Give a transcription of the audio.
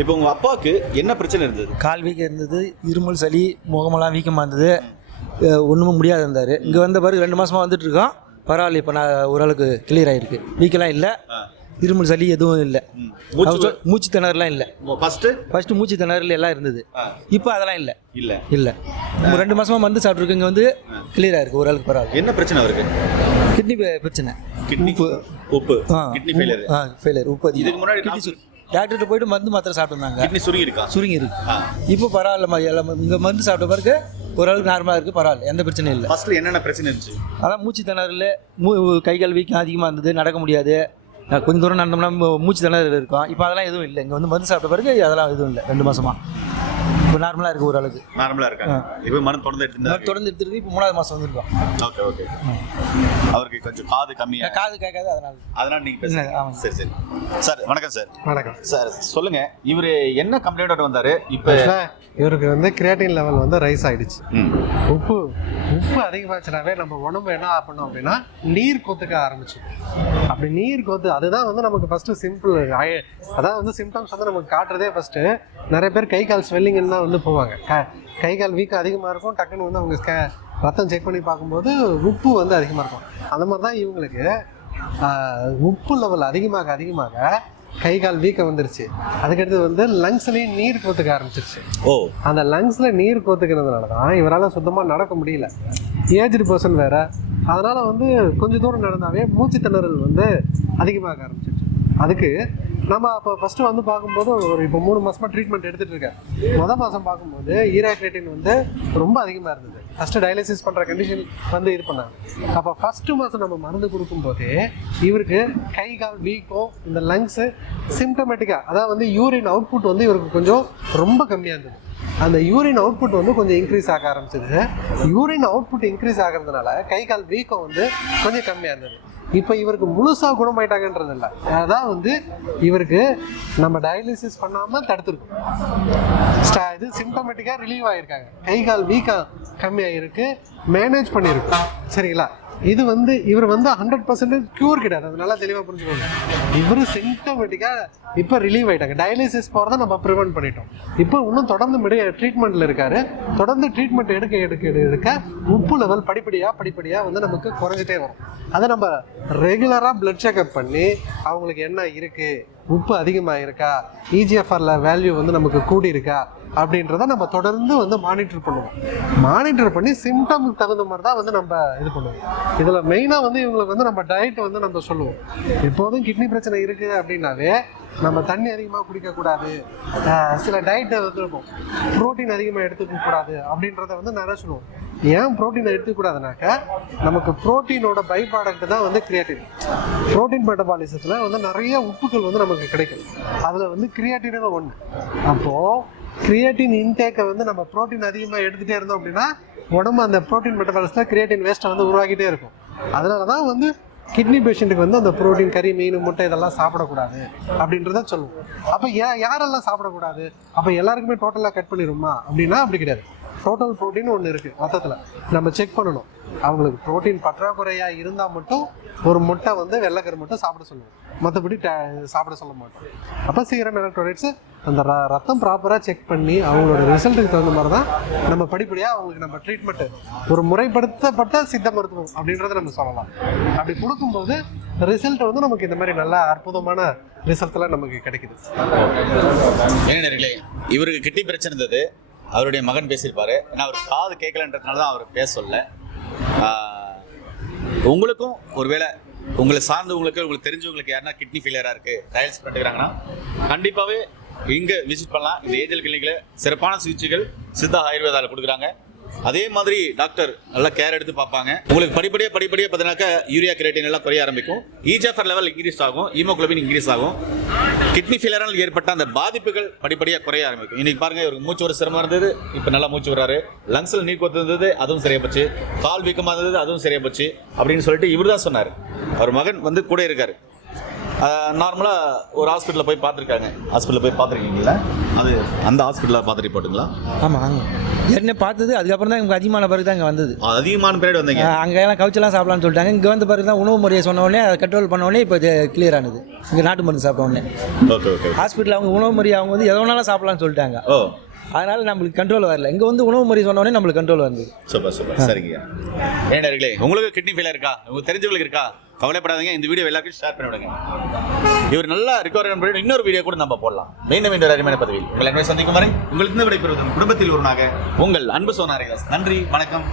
இப்போ உங்கள் அப்பாவுக்கு என்ன பிரச்சனை இருந்தது? கால் வீக்கம் இருந்தது, இருமல், சளி, முகமெல்லாம் வீக்கமாக இருந்தது, ஒன்றுமே முடியாது இருந்தார். இங்கே வந்த பிறகு 2 மாதமாக வந்துட்டு இருக்கோம். பரவாயில்ல, இப்போ நான் ஓரளவுக்கு கிளியர் ஆகிருக்கு. வீக்கெல்லாம் இல்லை, இருமல் சளி எதுவும் இல்லை, மூச்சு திணறலாம் இல்லை. ஃபஸ்ட்டு மூச்சு திணறல் எல்லாம் இருந்தது, இப்போ அதெல்லாம் இல்லை. இல்லை 2 மாதமாக மருந்து சாப்பிட்ருக்கு. இங்கே வந்து கிளியராக இருக்குது, ஓரளவுக்கு பரவாயில்ல. என்ன பிரச்சனை அவருக்கு? கிட்னி பிரச்சனை, உப்பு, கிட்னி ஃபெயிலியர், உப்பு. இதுக்கு முன்னாடி டாக்டர்கிட்ட போயிட்டு மருந்து மாத்திரை சாப்பிட்டுருந்தாங்க. கிட்னி சுருங்கி இருக்கு. இப்போ பரவாயில்ல, எல்லாம் இங்கே மருந்து சாப்பிட்ட பிறகு ஓரளவுக்கு நார்மலாக இருக்குது, பரவாயில்ல, எந்த பிரச்சனையும் இல்லை. ஃபர்ஸ்ட்ல என்னென்ன பிரச்சனை இருந்துச்சு? அதான் மூச்சு திணறல், கை கால் வீக்கம் அதிகமாக இருந்தது, நடக்க முடியாது, கொஞ்சம் தூரம் நடந்தோம்னா மூச்சு திணறல் இருக்கும். இப்போ அதெல்லாம் எதுவும் இல்லை. இங்கே வந்து மருந்து சாப்பிட்ட பிறகு அதெல்லாம் எதுவும் இல்லை. 2 மாதமாக இப்போ நார்மலாக இருக்குது, ஓரளவுக்கு நார்மலாக இருக்காங்க. இப்போ மருந்து தொடர்ந்து எடுத்துருக்கு. இப்போ 3ஆவது மாதம் வந்துருக்கோம். ஓகே. அவருக்கு கொஞ்சம் காது கம்மியாக, காது கேட்காது, அதனால நீங்கள் பேசுங்க. சரி சார். வணக்கம் சார். வணக்கம் சார். சொல்லுங்க, இவர் என்ன கம்ப்ளைண்டோட வந்தாரு? இப்போ இவருக்கு வந்து கிரியேட்டின் லெவல் வந்து ரைஸ் ஆயிடுச்சு. உப்பு அதிகமாச்சுனாவே நம்ம உடம்பு என்ன பண்ணோம் அப்படின்னா நீர் கொத்துக்க ஆரம்பிச்சு. அப்படி நீர் கொத்து, அதுதான் வந்து நமக்கு ஃபர்ஸ்ட் சிம்பிள். அதான் வந்து சிம்டம்ஸ் வந்து நமக்கு காட்டுறதே ஃபர்ஸ்ட். நிறைய பேர் கை கால் ஸ்வெல்லிங் தான் வந்து போவாங்க. கை கால் வீக்கம் அதிகமாக இருக்கும். டக்குன்னு வந்து அவங்க ரத்தம் செக் பண்ணி பார்க்கும்போது உப்பு வந்து அதிகமாக இருக்கும். அந்த மாதிரி தான் இவங்களுக்கு உப்பு லெவல் அதிகமாக கை கால் வீக்கம் வந்துருச்சு. அதுக்கடுத்து வந்து லங்ஸ்லேயும் நீர் கோத்துக்க ஆரம்பிச்சிருச்சு. அந்த லங்ஸ்ல நீர் கோத்துக்கிறதுனால தான் இவரால் சுத்தமாக நடக்க முடியல. ஏஜ்டு பர்சன் வேற, அதனால வந்து கொஞ்சம் தூரம் நடந்தாவே மூச்சு திணறல் வந்து அதிகமாக ஆரம்பிச்சிருச்சு. அதுக்கு நம்ம அப்போ ஃபஸ்ட்டு வந்து பார்க்கும்போது இப்போ 3 மாதமாக ட்ரீட்மெண்ட் எடுத்துகிட்டு இருக்கேன். மாதம் பார்க்கும்போது ஈராக்ரேட்டின் வந்து ரொம்ப அதிகமாக இருந்தது. ஃபஸ்ட்டு டயாலிசிஸ் பண்ணுற கண்டிஷன் வந்து இது பண்ணாங்க. அப்போ ஃபஸ்ட்டு மாதம் நம்ம மருந்து கொடுக்கும்போதே இவருக்கு கை கால் வீக்கம், இந்த லங்ஸு சிம்டமேட்டிக்காக, அதாவது வந்து யூரின் அவுட்புட் வந்து இவருக்கு கொஞ்சம் ரொம்ப கம்மியாக இருந்தது. அந்த யூரின் அவுட்புட் வந்து கொஞ்சம் இன்க்ரீஸ் ஆக ஆரம்பிச்சது. யூரின் அவுட்புட் இன்க்ரீஸ் ஆகிறதுனால கை கால் வீக்கம் வந்து கொஞ்சம் கம்மியாக இருந்தது. இப்போ இவருக்கு முழுசாக குணமாயிட்டாங்கன்றது இல்லை, அதான் வந்து இவருக்கு நம்ம டயாலிசிஸ் பண்ணாமல் தடுத்துருக்கோம். இது சிம்டமேட்டிக்காக ரிலீவ் ஆகியிருக்காங்க. கை கால் வீக்கம் கம்மியாகிருக்கு, மேனேஜ் பண்ணியிருக்கோம். சரிங்களா? இது வந்து இவர் வந்து 100% க்யூர் கிடையாது. அது நல்லா தெளிவாக புரிஞ்சுக்கோங்க. இவர் சிம்டமேட்டிக்காக இப்போ ரிலீவ் ஆகிட்டாங்க. டயாலிசிஸ் போகிறத நம்ம ப்ரிவென்ட் பண்ணிட்டோம். இப்போ இன்னும் தொடர்ந்து ட்ரீட்மெண்ட்டில் இருக்காரு. தொடர்ந்து ட்ரீட்மெண்ட் எடுக்க உப்பு லெவல் படிப்படியாக வந்து நமக்கு குறைஞ்சிட்டே வரும். அதை நம்ம ரெகுலராக பிளட் செக்அப் பண்ணி அவங்களுக்கு என்ன இருக்குது, உப்பு அதிகமாக இருக்கா, இஜிஎஃப்ஆர்ல வேல்யூ வந்து நமக்கு கூடி இருக்கா அப்படின்றத நம்ம தொடர்ந்து வந்து மானிட்டர் பண்ணுவோம். மானிட்டர் பண்ணி சிம்டம்க்கு தகுந்த மாதிரி தான் வந்து நம்ம இது பண்ணுவோம். இதில் மெயினாக வந்து இவங்களுக்கு வந்து நம்ம டயட் வந்து நம்ம சொல்லுவோம். எப்போதும் கிட்னி பிரச்சனை இருக்குது அப்படின்னாவே நம்ம தண்ணி அதிகமாக குடிக்கக்கூடாது, சில டயட்டை வந்து இருக்கும், ப்ரோட்டீன் அதிகமாக எடுத்துக்க கூடாது அப்படின்றத வந்து நிறைய சொல்லுவோம். ஏன் ப்ரோட்டீனை எடுத்துக்கூடாதுனாக்கா, நமக்கு ப்ரோட்டீனோட பை ப்ராடக்ட் தான் வந்து கிரியேட்டின். ப்ரோட்டீன் மெட்டபாலிசத்தில் வந்து நிறைய உப்புகள் வந்து நமக்கு கிடைக்கும். அதில் வந்து கிரியேட்டினும் ஒன்று. அப்போது கிரியேட்டின் இன்டேக்கை வந்து நம்ம ப்ரோட்டீன் அதிகமாக எடுத்துகிட்டே இருந்தோம் அப்படின்னா உடம்பு அந்த ப்ரோட்டீன் மெட்டபாலிசத்தில் கிரியேட்டின் வேஸ்ட்டை வந்து உருவாக்கிட்டே இருக்கும். அதனால தான் வந்து கிட்னி பேஷண்ட்டுக்கு வந்து அந்த ப்ரோட்டீன், கறி, மீன், முட்டை இதெல்லாம் சாப்பிடக்கூடாது அப்படின்றத சொல்லுவோம். அப்போ யாரெல்லாம் சாப்பிடக்கூடாது? அப்போ எல்லாருக்குமே டோட்டலாக கட் பண்ணிடுமா அப்படின்னா அப்படி கிடையாது. டோட்டல் ப்ரோட்டீன் ஒன்று இருக்குது ரத்தத்தில், நம்ம செக் பண்ணணும். அவங்களுக்கு ப்ரோட்டீன் பற்றாக்குறையாக இருந்தால் மட்டும் ஒரு முட்டை வந்து வெள்ளைக்கரு மட்டும் சாப்பிட சொல்லுவோம், மற்றபடி சாப்பிட சொல்ல மாட்டோம். அப்போ சீரம் எலக்ட்ரோலைட்ஸு அந்த ரத்தம் ப்ராப்பராக செக் பண்ணி அவங்களோட ரிசல்ட்டுக்கு தகுந்த மாதிரி தான் நம்ம படிப்படியாக அவங்களுக்கு நம்ம ட்ரீட்மெண்ட்டு ஒரு முறைப்படுத்தப்பட்ட சித்த மருத்துவம் அப்படின்றத நம்ம சொல்லலாம். அப்படி கொடுக்கும்போது ரிசல்ட் வந்து நமக்கு இந்த மாதிரி நல்ல அற்புதமான ரிசல்ட்லாம் நமக்கு கிடைக்குது. இவருக்கு கிட்னி பிரச்சனை இருந்தது, அவருடைய மகன் பேசியிருப்பாரு. ஏன்னா அவர் காது கேட்கலன்றதுனால தான் அவர் பேச சொல்ல. உங்களுக்கும் ஒருவேளை உங்களை சார்ந்தவங்களுக்கு, உங்களுக்கு தெரிஞ்சவங்களுக்கு யாருன்னா கிட்னி ஃபெயிலியராக இருக்குது, டயாலிசிஸ் பண்ணிக்கிறாங்கன்னா கண்டிப்பாகவே இங்கே விசிட் பண்ணலாம். இந்த ஏஞ்சல் கிளினிக்கில் சிறப்பான சிகிச்சைகள் சித்தா ஆயுர்வேதாவில் கொடுக்குறாங்க. அதே மாதிரி டாக்டர் நல்லா கேர் எடுத்து பார்ப்பாங்க. உங்களுக்கு படிப்படியாக பார்த்தீங்கன்னாக்கா யூரியா கிரியேட்டின் எல்லாம் குறைய ஆரம்பிக்கும், இஜிஎஃப்ஆர் லெவல் இன்க்ரீஸ் ஆகும், ஹீமோகுளோபின் இன்க்ரீஸ் ஆகும். கிட்னி ஃபெயிலியரால் ஏற்பட்ட அந்த பாதிப்புகள் படிப்படியாக குறைய ஆரம்பிக்கும். இன்னைக்கு பாருங்க, இவருக்கு மூச்சு ஒரு சிரமம் இருந்தது, இப்போ நல்லா மூச்சு வர்றாரு. லங்ஸில் நீர் கொத்து இருந்தது, அதுவும் சரியா போச்சு. கால் வீக்கமாக இருந்தது, அதுவும் சரியா போச்சு அப்படின்னு சொல்லிட்டு இவர் தான் சொன்னார். அவர் மகன் வந்து கூட இருக்காரு. நார்மலாக ஒரு ஹாஸ்பிட்டலில் போய் பார்த்துருக்கீங்களா? அது அந்த ஹாஸ்பிட்டலில் பார்த்து ரிப்போர்ட்டுங்களா? ஆமாம் அங்கே ஏற்கனவே பார்த்தது, அதுக்கப்புறம் தான் எனக்கு அதிகமான பிறகு தான் இங்கே வந்தது. அதிகமான பேர் வந்தீங்க. அங்கெல்லாம் கவுச்செல்லாம் சாப்பிடலாம்னு சொல்லிட்டாங்க. இங்கே வந்த பிறகு தான் உணவு முறையை சொன்ன உடனே அதை கண்ட்ரோல் பண்ண உடனே இப்போ கிளியர் ஆனது. இங்கே நாட்டு மருந்து சாப்பிட்ட உடனே ஓகே ஓகே. ஹாஸ்பிட்டலில் அவங்க உணவு முறையை அவங்க வந்து எதை வேணாலும் சாப்பிடலாம்னு சொல்லிட்டாங்க. ஓ, அதனால நம்மளுக்கு கண்ட்ரோல் வரல. இங்கே வந்து உணவு முறை சொன்ன உடனே நம்மளுக்கு கண்ட்ரோல் வந்தது. சூப்பர் சரிங்க. ஏண்டர்களே, உங்களுக்கு கிட்னி ஃபெயிலியர் இருக்கா? உங்களுக்கு தெரிஞ்சவங்களுக்கு இருக்கா? கவலைப்படாதீங்க. இந்த வீடியோ எல்லாருக்கும் ஷேர் பண்ணி விடுங்க. இவர் நல்லா ரிகவரி பண்ணி இன்னொரு வீடியோ கூட நம்ம போடலாம். மீண்டும் அருமையான பதவியில் உங்கள் அன்பை சந்திக்கும் வரை உங்களுக்கு இந்த விடைபெறுவதும் குடும்பத்தில் ஒருவனாக உங்கள் அன்பு சோனாரிதாஸ். நன்றி, வணக்கம்.